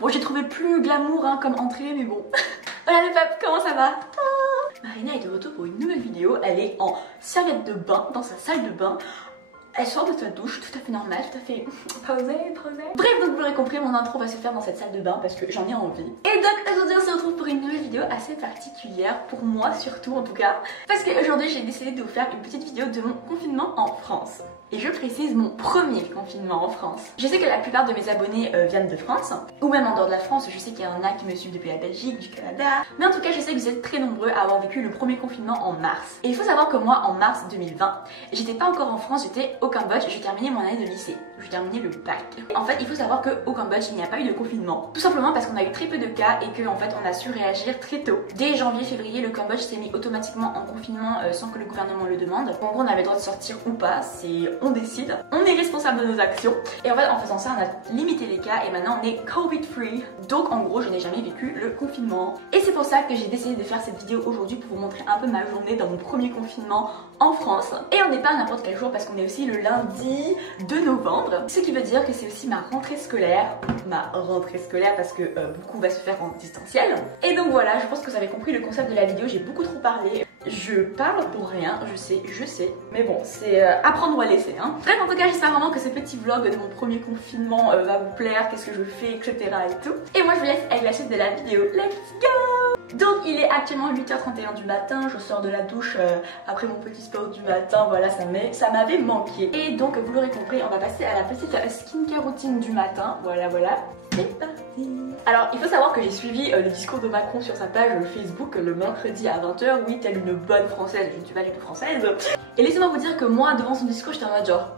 Bon, j'ai trouvé plus glamour hein, comme entrée, mais bon. Voilà le peuple, comment ça va? Marina est de retour pour une nouvelle vidéo. Elle est en serviette de bain, dans sa salle de bain. Elle sort de sa douche, tout à fait normal, tout à fait posée. Bref, donc vous l'aurez compris, mon intro va se faire dans cette salle de bain parce que j'en ai envie. Et donc aujourd'hui on se retrouve pour une nouvelle vidéo assez particulière, pour moi surtout en tout cas. Parce qu'aujourd'hui j'ai décidé de vous faire une petite vidéo de mon confinement en France. Et je précise mon premier confinement en France. Je sais que la plupart de mes abonnés viennent de France, ou même en dehors de la France. Je sais qu'il y en a qui me suivent depuis la Belgique, du Canada. Mais en tout cas, je sais que vous êtes très nombreux à avoir vécu le premier confinement en mars. Et il faut savoir que moi, en mars 2020, j'étais pas encore en France, j'étais au Cambodge. Je terminais mon année de lycée. Je terminais le bac. En fait, il faut savoir qu'au Cambodge, il n'y a pas eu de confinement. Tout simplement parce qu'on a eu très peu de cas et qu'en fait, on a su réagir très tôt. Dès janvier-février, le Cambodge s'est mis automatiquement en confinement sans que le gouvernement le demande. En gros, on avait le droit de sortir ou pas, on décide, on est responsable de nos actions. Et en fait, en faisant ça, on a limité les cas et maintenant on est COVID-free. Donc en gros, je n'ai jamais vécu le confinement. Et c'est pour ça que j'ai décidé de faire cette vidéo aujourd'hui pour vous montrer un peu ma journée dans mon premier confinement en France. Et on n'est pas n'importe quel jour parce qu'on est aussi le lundi 2 novembre. Ce qui veut dire que c'est aussi ma rentrée scolaire. Parce que beaucoup va se faire en distanciel. Et donc voilà, je pense que vous avez compris le concept de la vidéo, j'ai beaucoup trop parlé. Je parle pour rien, je sais, mais bon, c'est apprendre ou à laisser hein. Bref, en tout cas, j'espère vraiment que ce petit vlog de mon premier confinement va vous plaire, qu'est-ce que je fais, etc. et tout. Et moi, je vous laisse avec la suite de la vidéo. Let's go! Donc, il est actuellement 8h31 du matin, je sors de la douche après mon petit sport du matin, voilà, ça m'avait manqué. Et donc, vous l'aurez compris, on va passer à la petite skincare routine du matin, voilà, c'est parti. Alors il faut savoir que j'ai suivi le discours de Macron sur sa page Facebook le mercredi à 20h, oui telle une bonne française, je ne suis pas du tout française. Et laissez-moi vous dire que moi devant son discours j'étais en mode genre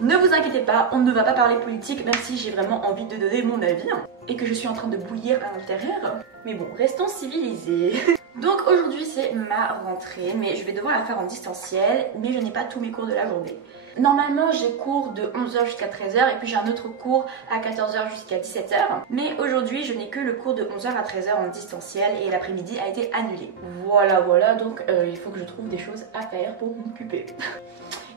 ne vous inquiétez pas, on ne va pas parler politique même si j'ai vraiment envie de donner mon avis hein, et que je suis en train de bouillir à l'intérieur. Mais bon, restons civilisés. Donc aujourd'hui c'est ma rentrée, mais je vais devoir la faire en distanciel, mais je n'ai pas tous mes cours de la journée. Normalement j'ai cours de 11h jusqu'à 13h et puis j'ai un autre cours à 14h jusqu'à 17h. Mais aujourd'hui je n'ai que le cours de 11h à 13h en distanciel et l'après-midi a été annulé. Voilà, donc il faut que je trouve des choses à faire pour m'occuper.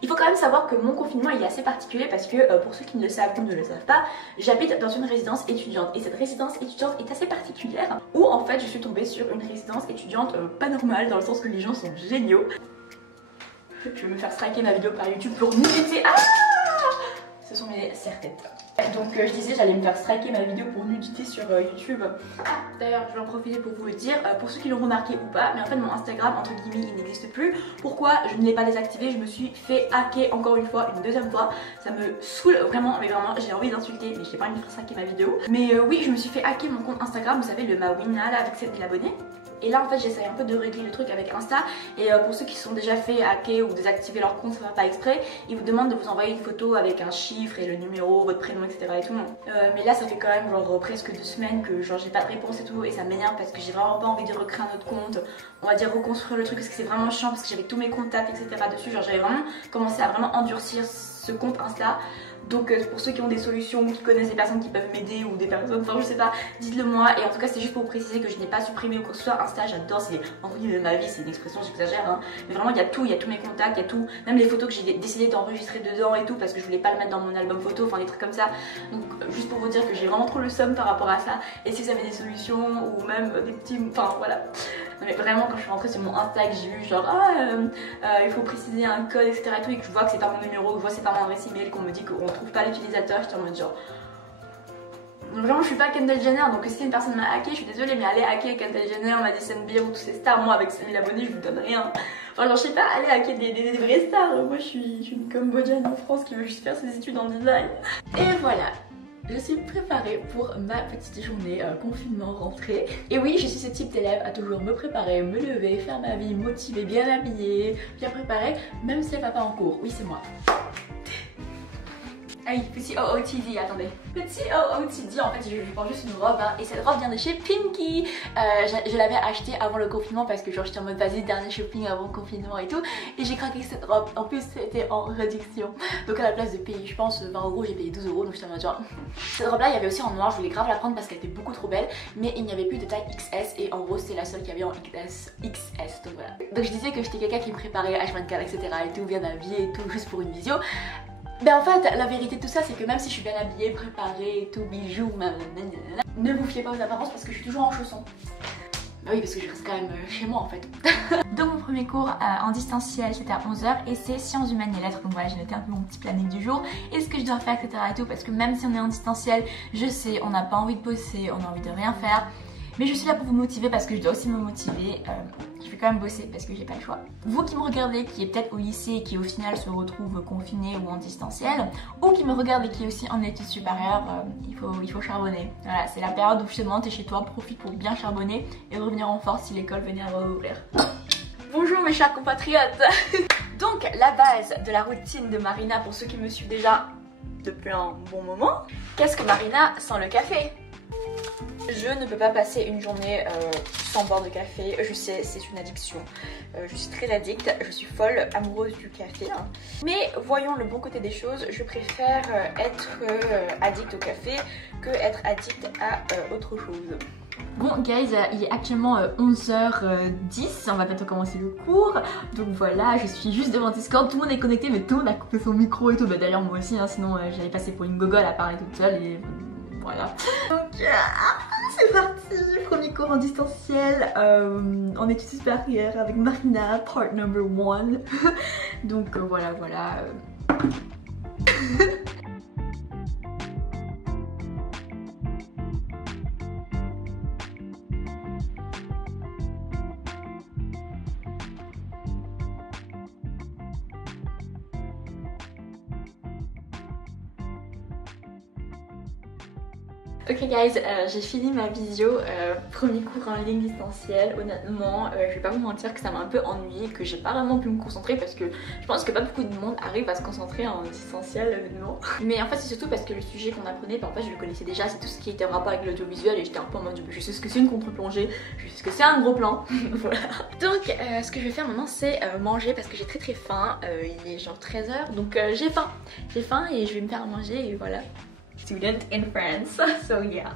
Il faut quand même savoir que mon confinement il est assez particulier parce que pour ceux qui ne le savent ou ne le savent pas, j'habite dans une résidence étudiante et cette résidence étudiante est assez particulière où en fait je suis tombée sur une résidence étudiante pas normale dans le sens que les gens sont géniaux. Je vais me faire striker ma vidéo par YouTube pour nudité. Ah, ce sont mes serre-têtes. Donc je disais j'allais me faire striker ma vidéo pour nudité sur YouTube. Ah, d'ailleurs je vais en profiter pour vous le dire, pour ceux qui l'ont remarqué ou pas, mais en fait mon Instagram entre guillemets il n'existe plus. Pourquoi je ne l'ai pas désactivé? Je me suis fait hacker encore une fois, une deuxième fois. Ça me saoule vraiment, mais vraiment j'ai envie d'insulter, mais j'ai pas envie de faire striker ma vidéo. Mais oui, je me suis fait hacker mon compte Instagram, vous savez le Mawina là avec 7000 abonnés. Et là en fait j'essaye un peu de régler le truc avec Insta. Et pour ceux qui sont déjà fait hacker ou désactiver leur compte, ça va pas exprès, ils vous demandent de vous envoyer une photo avec un chiffre et le numéro, votre prénom, etc. et tout. Mais là ça fait quand même genre presque 2 semaines que genre j'ai pas de réponse et tout. Et ça m'énerve parce que j'ai vraiment pas envie de recréer un autre compte. On va dire reconstruire le truc parce que c'est vraiment chiant parce que j'avais tous mes contacts, etc. dessus. Genre j'avais vraiment commencé à vraiment endurcir ce compte Insta. Donc pour ceux qui ont des solutions, qui connaissent des personnes qui peuvent m'aider ou des personnes, enfin je sais pas, dites-le moi. Et en tout cas c'est juste pour vous préciser que je n'ai pas supprimé ou quoi que ce soit. Insta j'adore, c'est entre guillemets ma vie, c'est une expression, j'exagère hein. Mais vraiment il y a tous mes contacts, il y a tout, même les photos que j'ai décidé d'enregistrer dedans et tout parce que je voulais pas le mettre dans mon album photo, enfin des trucs comme ça. Donc juste pour vous dire que j'ai vraiment trop le seum par rapport à ça. Et si vous avez des solutions ou même des petits, enfin voilà. Non mais vraiment quand je suis rentrée sur mon Insta que j'ai vu genre il faut préciser un code etc et tout et que je vois que c'est pas mon numéro, que je vois que c'est pas mon adresse email, qu'on me dit qu'on trouve pas l'utilisateur, j'étais en mode genre Vraiment je suis pas Kendall Jenner, donc si une personne m'a hacké, je suis désolée, mais allez hacker Kendall Jenner, Madison Beer ou tous ces stars, moi avec 5000 abonnés je vous donne rien. Enfin genre je sais pas, allez hacker des vraies stars. Moi je suis une Cambodgienne en France qui veut juste faire ses études en design. Et voilà, je suis préparée pour ma petite journée confinement rentrée. Et oui, je suis ce type d'élève à toujours me préparer, me lever, faire ma vie, motivée, bien habillée, bien préparée, même si elle va pas en cours. Oui, c'est moi. Ah oui, petit OOTD, attendez. Petit OOTD, en fait je porte juste une robe hein, et cette robe vient de chez Pinky. Je l'avais achetée avant le confinement parce que genre j'étais en mode vas-y dernier shopping avant le confinement et tout. Et j'ai craqué cette robe, en plus c'était en réduction. Donc à la place de payer je pense 20 euros, j'ai payé 12 euros, donc j'étais en mode genre... Cette robe là il y avait aussi en noir, je voulais grave la prendre parce qu'elle était beaucoup trop belle. Mais il n'y avait plus de taille XS et en gros c'est la seule qu'il y avait en XS. Donc voilà. Donc je disais que j'étais quelqu'un qui me préparait H24 etc et tout, bien habillée et tout, juste pour une visio. Ben en fait, la vérité de tout ça, c'est que même si je suis bien habillée, préparée et tout, bijoux, ne vous fiez pas aux apparences parce que je suis toujours en chaussons. Bah oui, parce que je reste quand même chez moi en fait. Donc mon premier cours en distanciel, c'était à 11h et c'est sciences humaines et lettres. Donc voilà, j'ai noté un peu mon petit planning du jour et ce que je dois faire, etc. et tout. Parce que même si on est en distanciel, je sais, on n'a pas envie de bosser, on a envie de rien faire. Mais je suis là pour vous motiver parce que je dois aussi me motiver. Je vais quand même bosser parce que j'ai pas le choix. Vous qui me regardez, qui est peut-être au lycée et qui au final se retrouve confiné ou en distanciel, ou qui me regarde et qui est aussi en études supérieures, il faut charbonner. Voilà, c'est la période où justement t'es chez toi, profite pour bien charbonner et revenir en force si l'école venait à rouvrir. Bonjour mes chers compatriotes. Donc la base de la routine de Marina, pour ceux qui me suivent déjà depuis un bon moment, qu'est-ce que Marina sans le café? Je ne peux pas passer une journée sans boire de café, je sais c'est une addiction, je suis très addict, je suis folle amoureuse du café. Mais voyons le bon côté des choses, je préfère être addict au café que être addict à autre chose. Bon guys, il est actuellement 11h10, on va bientôt commencer le cours. Donc voilà, je suis juste devant Discord, tout le monde est connecté mais tout le monde a coupé son micro et tout. Bah d'ailleurs moi aussi, hein, sinon j'allais passer pour une gogole à parler toute seule et... Voilà. Donc c'est parti, premier cours en distanciel en études supérieures avec Marina, part number 1. Donc voilà. Ok guys, j'ai fini ma visio, premier cours en ligne distanciel. Honnêtement, je vais pas vous mentir que ça m'a un peu ennuyée, que j'ai pas vraiment pu me concentrer parce que je pense que pas beaucoup de monde arrive à se concentrer en distanciel, honnêtement. Mais en fait c'est surtout parce que le sujet qu'on apprenait, en fait je le connaissais déjà, c'est tout ce qui était en rapport avec l'audiovisuel et j'étais un peu en mode je sais ce que c'est une contre-plongée, je sais ce que c'est un gros plan. Voilà. Donc ce que je vais faire maintenant c'est manger parce que j'ai très faim, il est genre 13h donc j'ai faim et je vais me faire manger et voilà. Student in France, so yeah.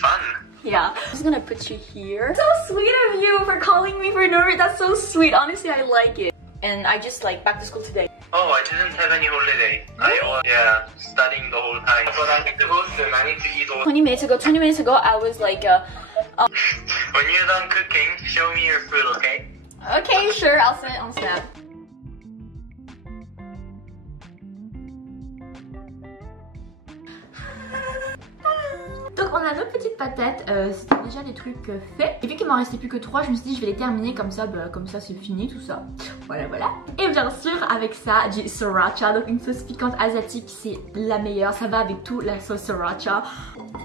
Fun. Yeah. I'm just gonna put you here. So sweet of you for calling me for no reason. That's so sweet. Honestly, I like it. And I just like back to school today. Oh, I didn't have any holiday. I was studying the whole time. But I think the most managed to eat all. 20 minutes ago, I was like, When you're done cooking, show me your food, okay? okay, sure. I'll send it on Snap. Donc on a nos petites patates, c'était déjà des trucs faits. Et vu qu'il m'en restait plus que 3, je me suis dit je vais les terminer comme ça c'est fini tout ça. Voilà. Et bien sûr avec ça du sriracha, donc une sauce piquante asiatique, c'est la meilleure, ça va avec tout, la sauce sriracha.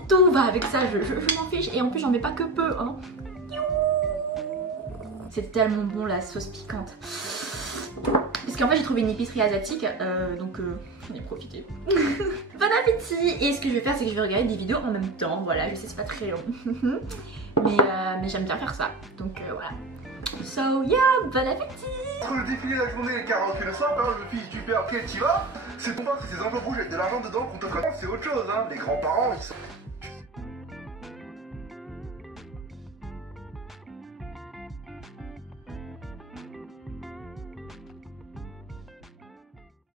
Tout va avec ça, je m'en fiche et en plus j'en mets pas que peu hein. C'est tellement bon la sauce piquante. Parce qu'en fait j'ai trouvé une épicerie asiatique, donc j'en ai profité. Bon appétit. Et ce que je vais faire c'est que je vais regarder des vidéos en même temps, voilà, je sais c'est pas très long. mais j'aime bien faire ça, donc voilà. So yeah, bon appétit. Entre le défilé de la journée et le karaoké le soir, par exemple, je me fille super, ok t'y vas. C'est ton c'est ces enveloppes rouges avec de l'argent dedans qu'on t'offre. C'est autre chose hein, les grands-parents ils sont...